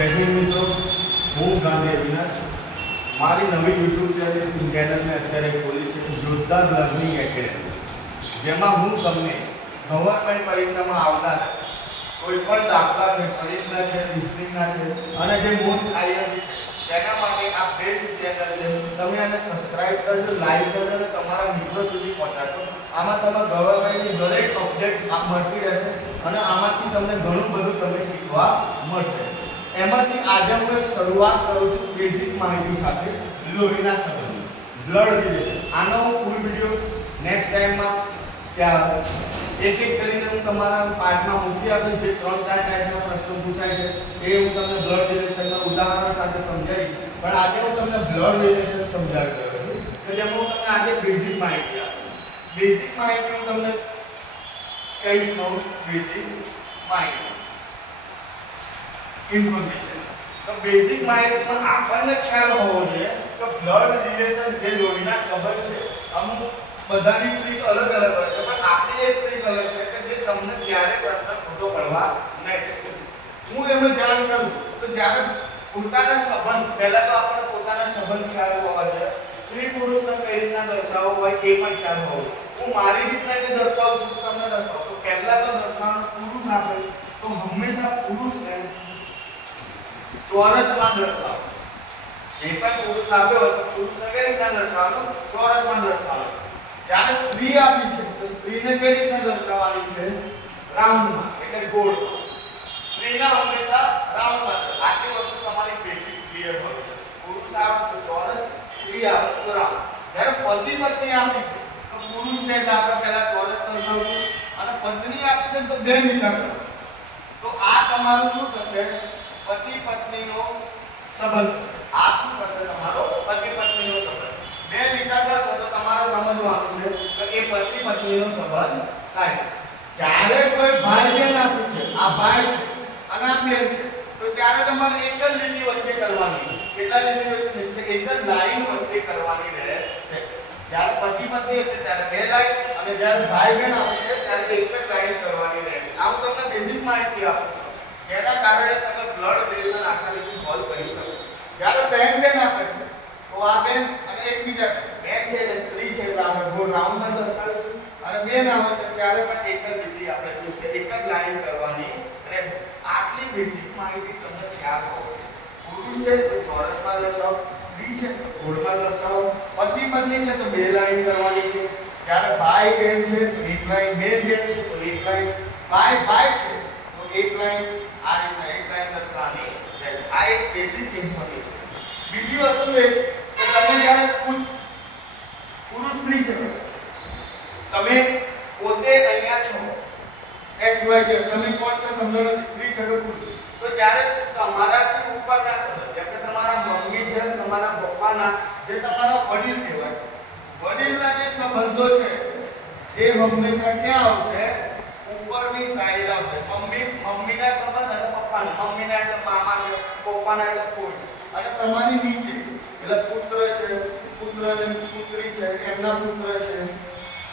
જય હિન્દ મિત્રો, હું ગાંધી અવિનાશ. મારી નવી યુટ્યુબ ચેનલ મેં અત્યારે ખોલી છે યોદ્ધા લર્નિંગ એકેડમી, જેમાં હું તમને ગવર્મેન્ટ પરીક્ષામાં આવનાર કોઈ પણ દાખલા છે, ગણિતના છે, રિઝનિંગના છે અને જે મોસ્ટ આઈએમપી છે તેના માટે આ બેસ્ટ ચેનલ છે. તમે આને સબસ્ક્રાઇબ કરજો, લાઈક કરજો અને તમારા મિત્રો સુધી પહોંચાડજો. આમાં તમે ગવર્મેન્ટની દરેક અપડેટ્સ મળતી રહેશે અને આમાંથી તમને ઘણું બધું તમે શીખવા મળશે. એમાંથી આજે હું એક શરૂઆત કરું છું બેઝિક માહિતી સાથે, લોહીના સંબંધ, બ્લડ રિલેશન. આનો હું ફૂલ વિડિયો નેક્સ્ટ ટાઈમમાં એક એક કરીને હું તમારા પાઠમાં મૂકી આપીશ. જે 3-4 ટાઈપના પ્રશ્નો પૂછાય છે એ હું તમને બ્લડ રિલેશનના ઉદાહરણ સાથે સમજાવીશ. પણ આજે હું તમને બ્લડ રિલેશન સમજાવી રહ્યો છું કે જેમાં હું તમને આજે બેઝિક માહિતી આપીશ. બેઝિક માહિતી હું તમને કહીશ. બેઝિક માહિતી ઇન્ફોર્મેશન. તો બેઝિક માહિતી પણ આપણને ખ્યાલ હોવો જોઈએ કે બ્લડ રિલેશન જે લોહીના સંબંધ છે, અમુક બધાની ટ્રીક અલગ અલગ હોય છે, પણ આપણી એક ટ્રીક અલગ છે કે જે તમને ક્યારે પ્રશ્ન ખોટો પડવા નહીં. હું એમાં જાણ કરું તો જ્યારે પોતાના સંબંધ, પહેલા તો આપણે પોતાના સંબંધ ખ્યાલ હોવા જોઈએ. સ્ત્રી પુરુષને કઈ રીતના દર્શાવવો હોય એ પણ ખ્યાલ હોવો. હું મારી રીતના જે દર્શાવું છું તમને દર્શાવું તો પહેલા તો દર્શાવવાનું પુરુષ આપે તો હંમેશા પુરુષને ચોરસમાં દર્શાવો. જે પણ પુરુષ આપ્યો હોય તો પુરુષને કઈ રીતના દર્શાવવાનું? ચોરસમાં દર્શાવવાનું. જ્યારે સ્ત્રી આપી છે તો સ્ત્રીને કઈ રીતના દર્શાવવાની છે? રાઉન્ડમાં, એટલે ગોળમાં. સ્ત્રીને હંમેશા રાઉન્ડમાં. આટલી વસ્તુ તમારી બેસિક ક્લિયર હોવી જોઈએ. પુરુષ આવે તો ચોરસ, સ્ત્રી આવે તો રાઉન્ડ. જ્યારે પતિ પત્ની આપી છે તો પુરુષ છે તો આપણે પહેલા ચોરસ દર્શાવશું અને પત્ની આપી છે તો બે લીટા કરો. તો આ તમારું શું થશે? પતિ પત્નીનો સંબંધ. આ શું થશે? તમારો પતિ પત્નીનો સંબંધ. બે લીટા કરશો તો તમારે સમજવાનું છે કે એ પતિ પત્નીનો સંબંધ થાય છે. જ્યારે કોઈ ભાઈ બહેન આપ્યું છે, આ ભાઈ છે અને આ બેન છે, તો ત્યારે તમારે એક જ લીટી વચ્ચે કરવાની છે. કેટલા લીટી વચ્ચે? એક જ લાઈન વચ્ચે કરવાની રહેશે. જ્યારે પતિ પત્ની હશે ત્યારે બે લાઈન અને જ્યારે ભાઈ બહેન આપે છે ત્યારે એક જ લાઈન કરવાની રહે છે. આ હું તમને બેઝિક માહિતી આપું છું, જેના કારણે તમે બ્લડ રિલેશન આસાનીથી સોલ્વ કરી શકો. જ્યારે બહેન બેન આપે છે તો આ બેન અને એકબીજા, બેન છે એટલે સ્ત્રી છે એટલે આપણે ગોળ રાઉન્ડમાં દર્શાવીશું અને બેન આવે છે ત્યારે પણ એક જ લીટી આપણે જોઈશે, એક જ લાઈન કરવાની રહેશે. આટલી બેઝિક માહિતી તમને ખ્યાલ હોવો જોઈએ. પુરુષ છે તો ચોરસમાં દર્શાવો, સ્ત્રી છે તો ગોળમાં દર્શાવો, પતિ પત્ની છે તો બે લાઈન કરવાની છે. જ્યારે ભાઈ બહેન છે તો એક લાઈન, બેન બેન છે તો એક લાઈન, ભાઈ ભાઈ છે તો એક લાઈન, આ રીતના એક લાઈન દર્શાવવાની રહેશે. આ એક બેઝિક ઇન્ફોર્મેશન. બીજી વસ્તુ એ છે કે તમે જ્યારે પુરુષ સ્ત્રી છે, તમે પોતે અહીંયા છો XY છે, તમે કોણ છો? તમને સ્ત્રી છે કે પુરુષ? તો જ્યારે તમારાથી ઉપરના સંબંધ, જેમ કે તમારા મમ્મી છે, તમારા પપ્પાના, જે તમારા વડીલ કહેવાય, વડીલના જે સંબંધો છે એ હંમેશા ક્યાં આવશે? ઉપરની સાઈડ આવશે. મમ્મીના સંબંધ અને પપ્પાના. મમ્મીના એટલે મામા છે, પપ્પાના એટલે કોઈ છે. અને તમારી નીચે એટલે પુત્ર છે, પુત્ર અને પુત્રી છે, એમના પુત્ર છે,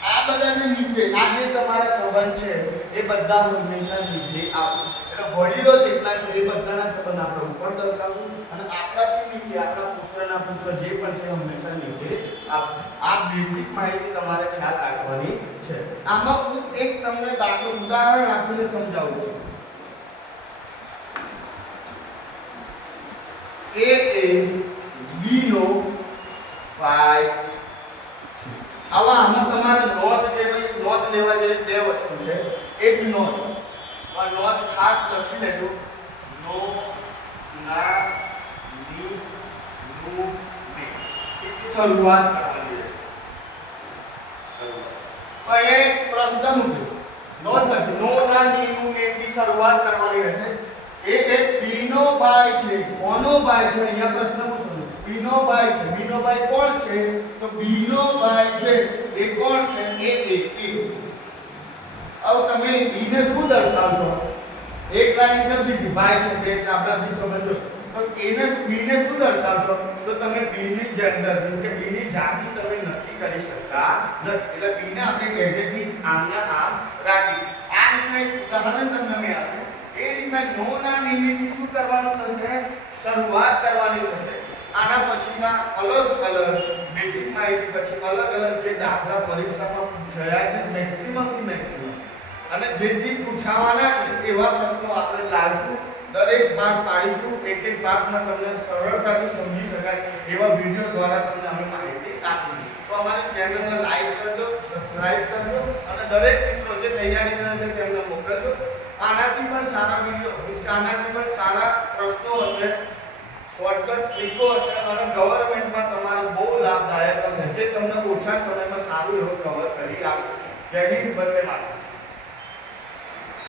આ બધા જે નીચે આ જે તમારા સંબંધ છે એ બધા હંમેશા નીચે આવશે. એટલે વડીલો જેટલા છે એ બધાના સંબંધ આપણે ઉપર દર્શાવશું અને આપણાથી નીચે આપણા પુત્રના પુત્ર જે પણ છે હંમેશા નીચે આવશે. આ બેઝિક માહિતી તમારે ખ્યાલ રાખવાની છે. આમાં હું એક તમને દાખલો ઉદાહરણ આપીને સમજાવું છું. A B નો ભાઈ છે. આમાં તમારે નોંધ લેવા જેવી બે વસ્તુ છે. એક નોંધ, આ નોંધ ખાસ લખી લેજો. નો, ના, ની, નું, ને. શરૂઆત કરવાની રહેશે. શરૂઆત. એક પ્રશ્ન મૂક્યો. નોંધ લખી. નો, ના, ની, નું, ને થી શરૂઆત કરવાની રહેશે. એક બી નો ભાઈ છે. કોનો ભાઈ છે? અહીંયા પ્રશ્ન પૂછો. બી નો ભાઈ છે. બી નો ભાઈ કોણ છે? તો બી નો ભાઈ છે એ કોણ છે? એ હવે તમે બી ને શું દર્શાવશો? એક લાઈન કરી દીધી, ભાઈ છે, બે છે, આપણા બી સંબંધો. તો એને બી ને શું દર્શાવશો? તો તમે બી ની જેન્ડર કે બી ની જાતિ તમે નક્કી કરી શકતા નથી. એટલે બી ને આપણે એઝ ઇટ ઇઝ આમના આમ રાખી. આ રીતના એક ઉદાહરણ તમને મેં આપ્યું. એ રીતના નો ના નિમિત્તથી શું કરવાનું થશે? શરૂઆત કરવાની થશે. આના પછીના અલગ અલગ બેઝિક માહિતી પછી અલગ અલગ જે દાખલા પરીક્ષામાં પૂછાયા છે મેક્સિમમ થી મેક્સિમમ અને જેથી પૂછાવાના છે એવા પ્રશ્નો આપણે લાવશું. દરેક ભાગ પાડીશું. એક એક ભાગમાં તમને સરળતાથી સમજી શકાય એવા વિડિયો દ્વારા તમને અમે માહિતી આપીશું. તો અમારી ચેનલને લાઈક કરજો, સબસ્ક્રાઇબ કરજો અને દરેક મિત્રો જે તૈયારી કરે છે તેમને મોકલજો. આનાથી પણ સારા વિડિયો, આનાથી પણ સારા પ્રશ્નો હશે, શોર્ટકટ ટ્રીકો હશે અને ગવર્નમેન્ટમાં તમારો બહુ લાભદાયક હશે જે તમને ઓછા સમયમાં સારું એવું કવર કરી આપશે. જય હિન્દ, વંદે માતરમ.